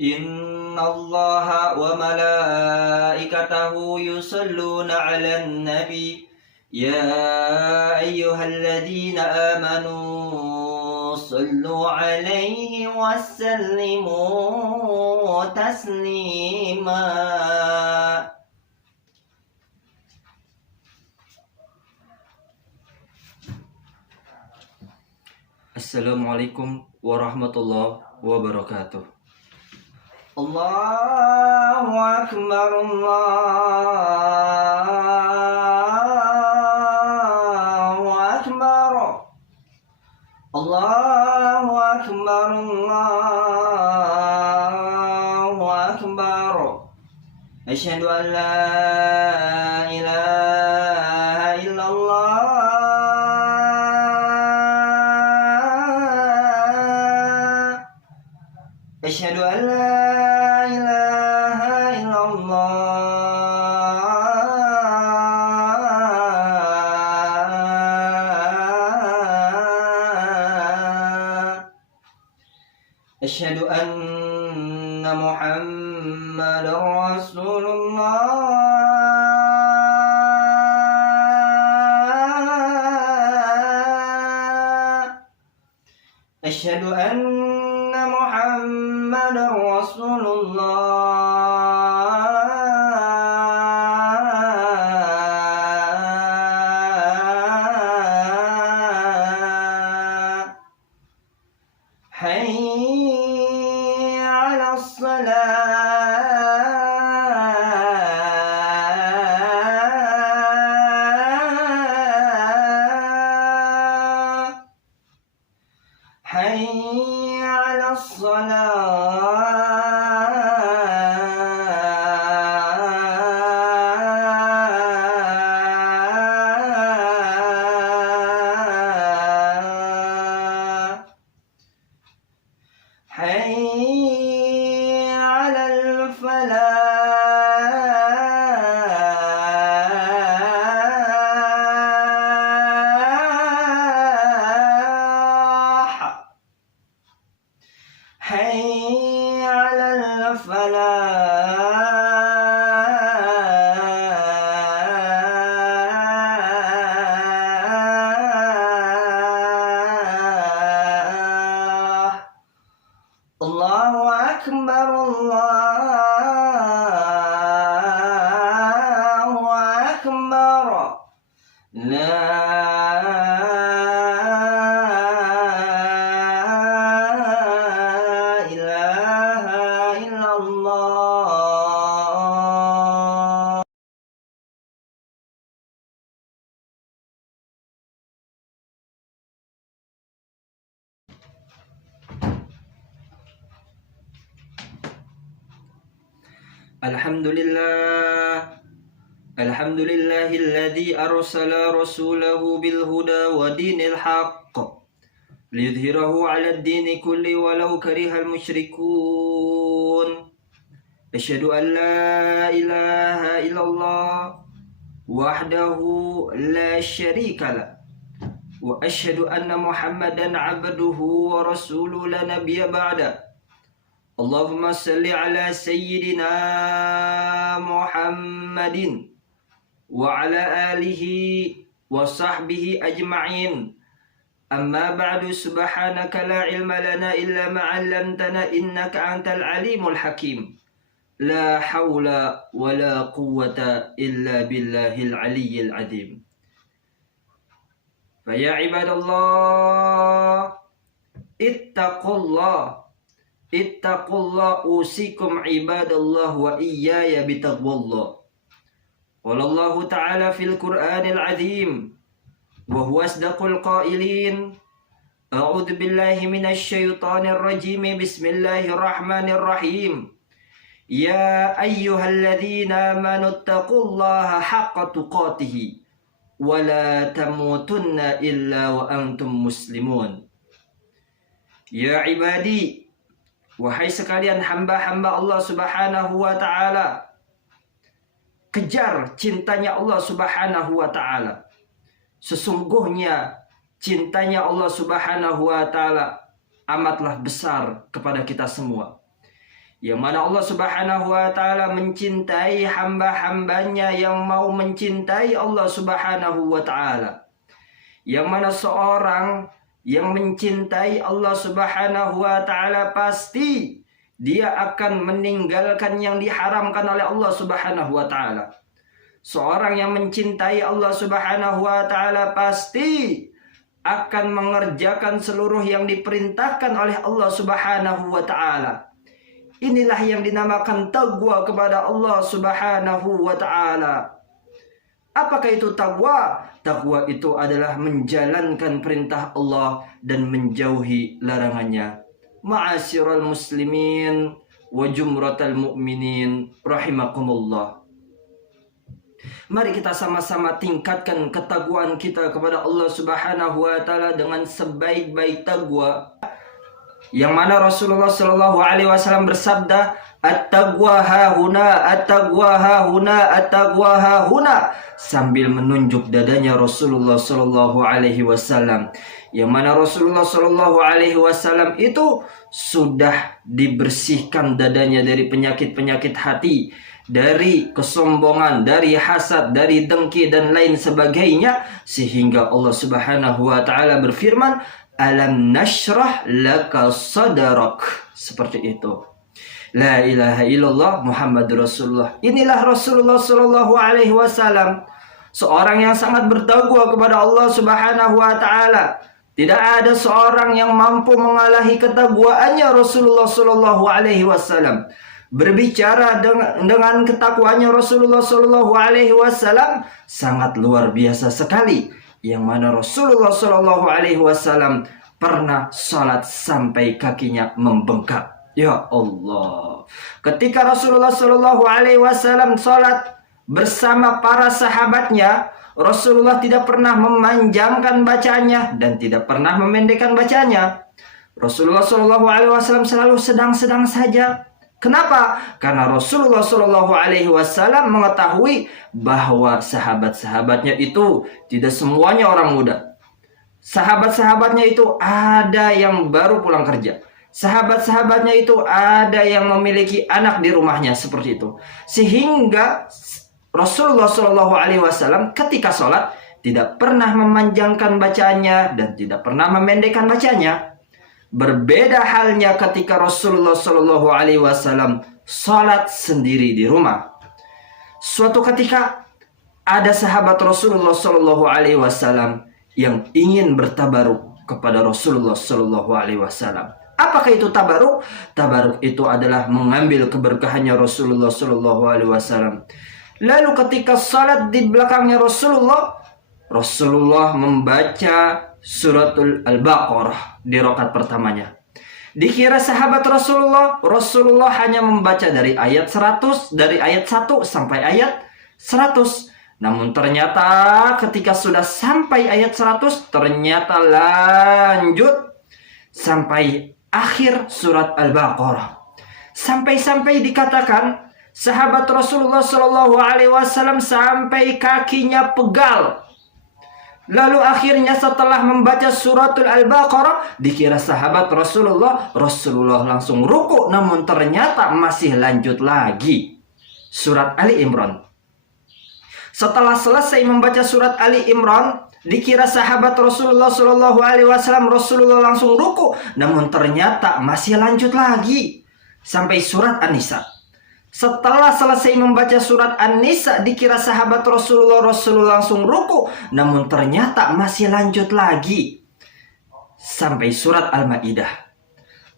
Innallaha wa malaikatahu yusalluna 'alan nabi ya ayyuhalladzina amanu sallu 'alaihi wasallimu taslima. Assalamualaikum warahmatullahi wabarakatuh. Allahu akbar, Allahu akbar, Allahu akbar, Allahu akbar. Asyhadu an la ilaha illallah. Asyhadu an la ilaha illallah. Asyhadu anna Muhammadar Rasulullah. Asyhadu anna Muhammadar Rasulullah. Hayya 'alas salah. Hayya 'alas salah. Hayya 'alal falah. Hayya 'alal falah. Allahu akbar, Allahu akbar. La ilaha illallah. Alhamdulillah. Alhamdulillahilladzi arsala rasulahu bil huda wa dinil haqq liyudhhirahu 'alad dini kulli walau karihal musyrikun. Asyhadu an la ilaha illallah wahdahu la syarikalah wa asyhadu anna Muhammadan 'abduhu wa rasuluhu la nabiyya ba'da. Allahumma salli ala sayyidina Muhammadin wa ala alihi wa sahbihi ajma'in. Amma ba'du, subhanaka la ilma lana illa ma 'allamtana innaka antal alimul hakim. La hawla wa la quwwata illa billahil aliyyil azim. Fa ya ibadallah, ittaqullah usikum ibadallah wa iyaya bitaqwallah. Qala Allah ta'ala fil Qur'anil azim wa huwa asdaqul qailin. A'udzu billahi minasy syaithanir rajim. Bismillahirrahmanirrahim. Ya ayyuhalladzina amanu taqullaha haqqa tuqatih wa la tamutunna illa wa antum muslimun. Ya ibadi, wahai sekalian hamba-hamba Allah Subhanahu wa ta'ala, kejar cintanya Allah Subhanahu wa ta'ala. Sesungguhnya cintanya Allah Subhanahu wa ta'ala amatlah besar kepada kita semua. Yang mana Allah Subhanahu wa taala mencintai hamba-hambanya yang mau mencintai Allah Subhanahu wa taala. Yang mana seorang yang mencintai Allah Subhanahu wa taala pasti dia akan meninggalkan yang diharamkan oleh Allah Subhanahu wa taala. Seorang yang mencintai Allah Subhanahu wa taala pasti akan mengerjakan seluruh yang diperintahkan oleh Allah Subhanahu wa taala. Inilah yang dinamakan taqwa kepada Allah Subhanahu wa taala. Apakah itu taqwa? Taqwa itu adalah menjalankan perintah Allah dan menjauhi larangannya. Ma'asyiral muslimin wa jumratal mu'minin rahimakumullah. Mari kita sama-sama tingkatkan ketakwaan kita kepada Allah Subhanahu wa taala dengan sebaik-baik taqwa. Yang mana Rasulullah Shallallahu Alaihi Wasallam bersabda, at-taqwa hahuna, at-taqwa hahuna, at-taqwa hahuna, sambil menunjuk dadanya Rasulullah Shallallahu Alaihi Wasallam. Yang mana Rasulullah Shallallahu Alaihi Wasallam itu sudah dibersihkan dadanya dari penyakit-penyakit hati, dari kesombongan, dari hasad, dari dengki dan lain sebagainya, sehingga Allah Subhanahu wa taala berfirman, alam nashrah laka sadrak. Seperti itu. La ilaha illallah Muhammadur Rasulullah. Inilah Rasulullah Sallallahu Alaihi Wasallam, seorang yang sangat bertakwa kepada Allah Subhanahu wa taala. Tidak ada seorang yang mampu mengalahi ketakwaannya Rasulullah Sallallahu Alaihi Wasallam. Berbicara dengan ketakwaannya Rasulullah Sallallahu Alaihi Wasallam sangat luar biasa sekali. Yang mana Rasulullah Shallallahu Alaihi Wasallam pernah sholat sampai kakinya membengkak. Ya Allah, ketika Rasulullah Shallallahu Alaihi Wasallam sholat bersama para sahabatnya, Rasulullah tidak pernah memanjangkan bacaannya dan tidak pernah memendekkan bacaannya. Rasulullah Shallallahu Alaihi Wasallam selalu sedang-sedang saja. Kenapa? Karena Rasulullah Shallallahu Alaihi Wasallam mengetahui bahwa sahabat-sahabatnya itu tidak semuanya orang muda. Sahabat-sahabatnya itu ada yang baru pulang kerja. Sahabat-sahabatnya itu ada yang memiliki anak di rumahnya, seperti itu. Sehingga Rasulullah Shallallahu Alaihi Wasallam ketika sholat tidak pernah memanjangkan bacaannya dan tidak pernah memendekkan bacaannya. Berbeda halnya ketika Rasulullah Shallallahu Alaihi Wasallam sholat sendiri di rumah. Suatu ketika ada sahabat Rasulullah Shallallahu Alaihi Wasallam yang ingin bertabaruk kepada Rasulullah Shallallahu Alaihi Wasallam. Apakah itu tabaruk? Tabaruk itu adalah mengambil keberkahannya Rasulullah Shallallahu Alaihi Wasallam. Lalu ketika sholat di belakangnya Rasulullah membaca suratul Al-Baqarah di rakaat pertamanya. Dikira sahabat Rasulullah hanya membaca dari ayat 100, dari ayat 1 sampai ayat 100. Namun ternyata ketika sudah sampai ayat 100, ternyata lanjut sampai akhir surat Al-Baqarah. Sampai-sampai dikatakan sahabat Rasulullah Shallallahu Alaihi Wasallam sampai kakinya pegal. Lalu akhirnya setelah membaca suratul Al-Baqarah, dikira sahabat Rasulullah langsung ruku, namun ternyata masih lanjut lagi surat Ali Imran. Setelah selesai membaca surat Ali Imran, dikira sahabat Rasulullah Shallallahu Alaihi Wasallam langsung ruku, namun ternyata masih lanjut lagi sampai surat An-Nisa. Setelah selesai membaca surat An-Nisa, dikira sahabat Rasulullah langsung ruku, namun ternyata masih lanjut lagi sampai surat Al-Maidah.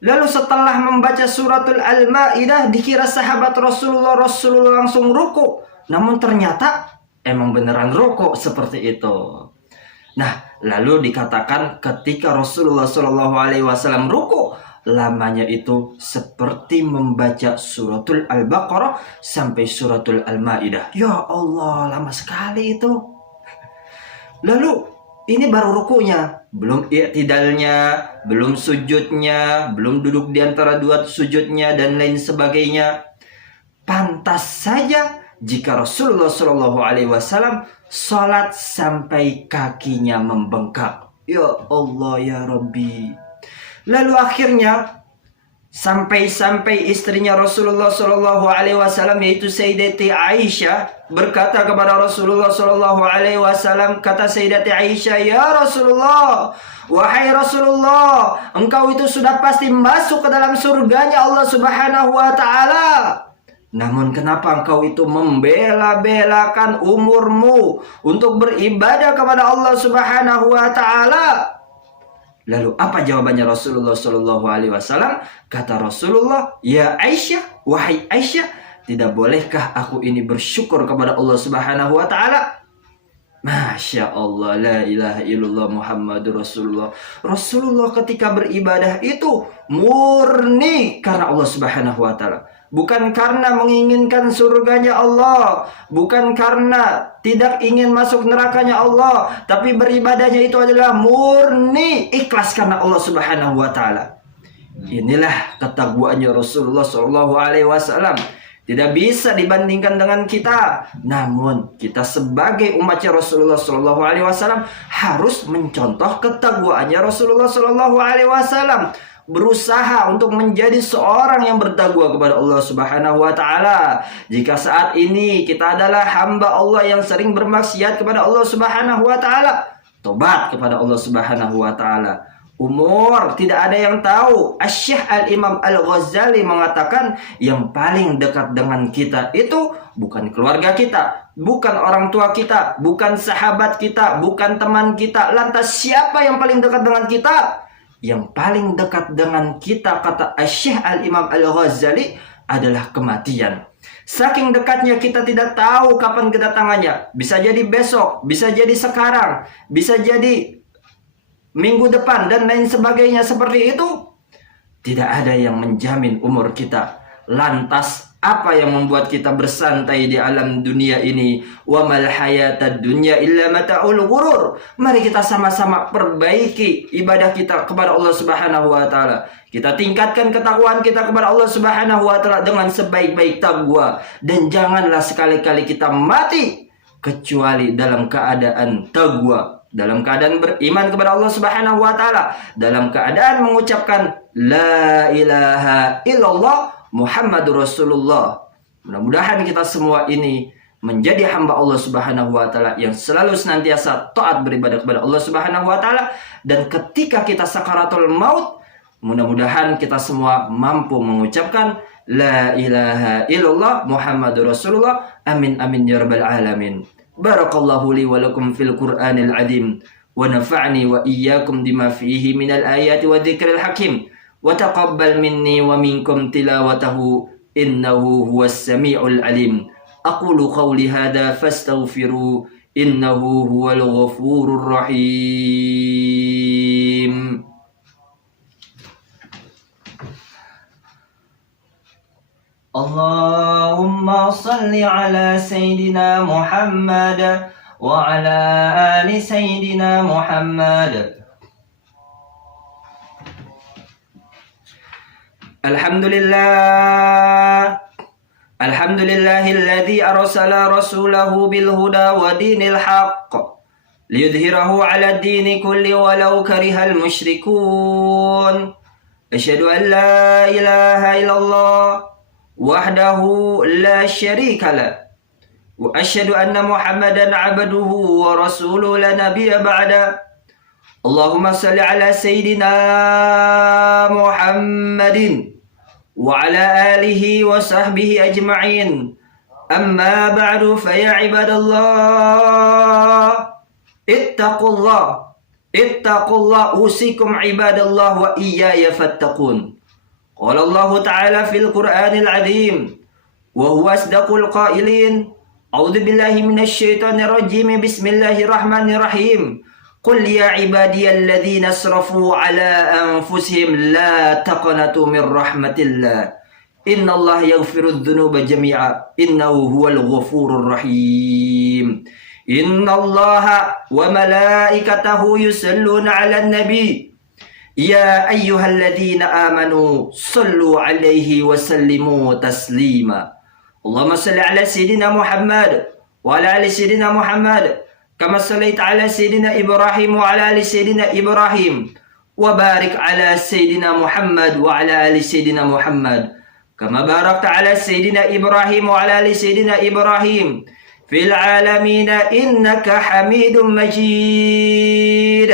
Lalu setelah membaca suratul Al-Maidah, dikira sahabat Rasulullah langsung ruku, namun ternyata emang beneran ruku seperti itu. Nah, lalu dikatakan ketika Rasulullah Shallallahu Alaihi Wasallam ruku, lamanya itu seperti membaca suratul Al-Baqarah sampai suratul Al-Maidah. Ya Allah, lama sekali itu. Lalu ini baru rukunya, belum i'tidalnya, belum sujudnya, belum duduk di antara dua sujudnya dan lain sebagainya. Pantas saja jika Rasulullah Shallallahu Alaihi Wasallam sholat sampai kakinya membengkak. Ya Allah ya Rabbi. Lalu akhirnya Sampai-sampai istrinya Rasulullah Shallallahu Alaihi Wasallam, yaitu Sayyidati Aisyah, berkata kepada Rasulullah Shallallahu Alaihi Wasallam, kata Sayyidati Aisyah, ya Rasulullah, wahai Rasulullah, engkau itu sudah pasti masuk ke dalam surganya Allah Subhanahu Wa Taala. Namun kenapa engkau itu membela-belakan umurmu untuk beribadah kepada Allah Subhanahu Wa Taala? Lalu apa jawabannya Rasulullah Shallallahu Alaihi Wasallam? Kata Rasulullah, ya Aisyah, wahai Aisyah, tidak bolehkah aku ini bersyukur kepada Allah Subhanahu Wa Taala? Masya Allah, la ilaha illallah Muhammadur Rasulullah. Rasulullah ketika beribadah itu murni karena Allah Subhanahu Wa Taala. Bukan karena menginginkan surganya Allah, bukan karena tidak ingin masuk nerakanya Allah, tapi beribadahnya itu adalah murni ikhlas karena Allah Subhanahu Wa Taala. Inilah ketakwaannya Rasulullah Shallallahu Alaihi Wasallam. Tidak bisa dibandingkan dengan kita. Namun kita sebagai umatnya Rasulullah Shallallahu Alaihi Wasallam harus mencontoh ketakwaannya Rasulullah Shallallahu Alaihi Wasallam. Berusaha untuk menjadi seorang yang bertakwa kepada Allah Subhanahu Wa Taala. Jika saat ini kita adalah hamba Allah yang sering bermaksiat kepada Allah Subhanahu Wa Taala, tobat kepada Allah Subhanahu Wa Taala. Umur tidak ada yang tahu. Asy-Syaikh Al-Imam Al-Ghazali mengatakan yang paling dekat dengan kita itu bukan keluarga kita, bukan orang tua kita, bukan sahabat kita, bukan teman kita. Lantas siapa yang paling dekat dengan kita? Yang paling dekat dengan kita, kata Asy-Syaikh Al-Imam Al-Ghazali, adalah kematian. Saking dekatnya kita tidak tahu kapan kedatangannya. Bisa jadi besok, bisa jadi sekarang, bisa jadi minggu depan, dan lain sebagainya seperti itu. Tidak ada yang menjamin umur kita. Lantas apa yang membuat kita bersantai di alam dunia ini? Wa mal hayatad dunya illa mata'ul ghurur. Mari kita sama-sama perbaiki ibadah kita kepada Allah Subhanahu Wa Taala. Kita tingkatkan ketakwaan kita kepada Allah Subhanahu Wa Taala dengan sebaik-baik takwa, dan janganlah sekali-kali kita mati kecuali dalam keadaan takwa, dalam keadaan beriman kepada Allah Subhanahu Wa Taala, dalam keadaan mengucapkan la ilaha illallah Muhammadur Rasulullah. Mudah-mudahan kita semua ini menjadi hamba Allah Subhanahu Wa Taala yang selalu senantiasa taat beribadah kepada Allah Subhanahu Wa Taala. Dan ketika kita sakaratul maut, mudah-mudahan kita semua mampu mengucapkan la ilaha illallah Muhammadur Rasulullah. Amin amin ya rabbal alamin. Barakallahu li wa lakum fil Qur'anil azim, wa nafa'ni wa iyyakum bima fihi minal ayati wa dzikril hakim. Wa taqabbal minni wa minkum tilawatahu innahu huwas samiul alim. Aqulu qawli hadha fastaghfiru innahu huwal ghafurur rahim. Allahumma salli ala Sayyidina Muhammad wa ala ali Sayyidina Muhammad. Alhamdulillah. Alhamdulillahilladzi arsala rasulahu bil huda wa dinil haqq liyudhhirahu 'ala ad-dini kulli walau karihal musyrikun. Asyhadu an la ilaha illallah wahdahu la syarika lah, wa asyhadu anna Muhammadan 'abduhu wa rasuluhu la nabiyya ba'da. Allahumma salli ala Sayyidina Muhammadin wa ala alihi wa sahbihi ajma'in. Amma ba'du, fa ya ibadallah, ittaqullah usikum ibadallah wa iyaya fattaqun. Qala Allah ta'ala fil Qur'anil azim wa huwa asdaqul qailin. A'udzu billahi minasy syaithanir rajim. Bismillahirrahmanirrahim. Qul ya ibadiyalladzina asrafu ala anfusihim la taqnatu min rahmatillah. Innallaha yaghfirudz dzunuba jami'a innahu huwal ghafurur rahim. Innallaha wa malaikatahu yusalluna 'alan nabi. Ya ayyuhalladzina amanu sallu 'alaihi wa sallimu taslima. Allahumma salli 'ala sayyidina Muhammad wa 'ala ali sayyidina Muhammad kama sallaita 'ala sayyidina Ibrahim wa 'ala ali sayyidina Ibrahim wa barik ala Sayyidina Muhammad wa ala ali Sayyidina Muhammad kama barakta ala Sayyidina Ibrahim wa ala ali Sayyidina Ibrahim fil alamin innaka Hamidum Majid.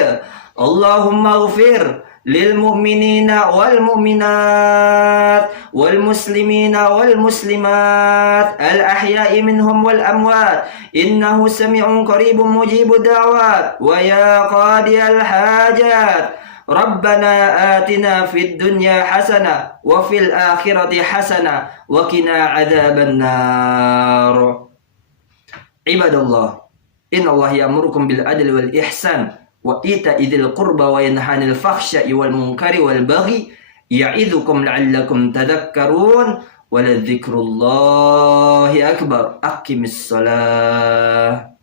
Allahumma ighfir للمؤمنين والمؤمنات والمسلمين والمسلمات الأحياء منهم والأموات إنه سميع قريب مجيب الدعوات ويا قاضي الحاجات ربنا آتنا في الدنيا حسنة وفي الآخرة حسنة وقنا عذاب النار. عباد الله إن الله يأمركم بالعدل والإحسان وإيتاء ذي القربى وينهى عن الفحشاء والمنكر والبغي يعظكم لعلكم تذكرون ولذكر الله أكبر. أقم الصلاة.